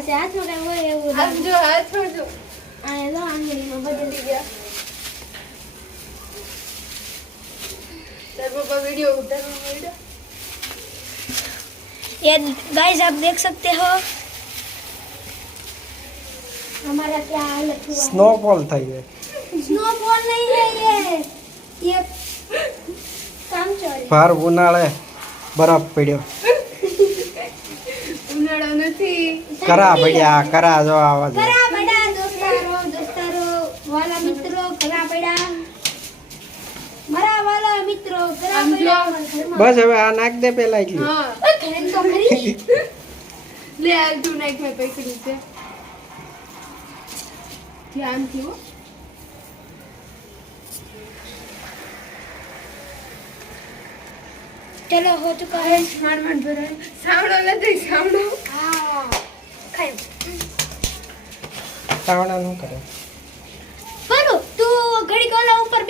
છે હાથમાં કઈ હોય એવું આમ જો હાથમાં જો આ જો આંગળીમાં બદલી ગયા તાર પપ્પા वीडियो उतारવા માંડ્યા ये गाइस आप देख सकते हो हमारा क्या हालत हुआ स्नोफॉल થઈ ગઈ स्नोफॉल नहीं है ये काम चोरी ભાર ઉનાળે બરફ પડ્યો ઉનાળો નથી કરા જો આવાજ करा बड़ा दोस्तारो वाला मित्रों करा बड़ा मरा वाला मित्रों करा આમ જો. बड़ा બસ હવે આ નાખ દે પેલા એટલી હા खेल तो खरी લે આ તું નાખ મેં પકડી છે ધ્યાનથી હો चलो हो चुका है માંડ ભરાય સાવડો નથી સાવડો हाँ खाओ તાવણા નું કરે करो तू घड़ी को ऊपर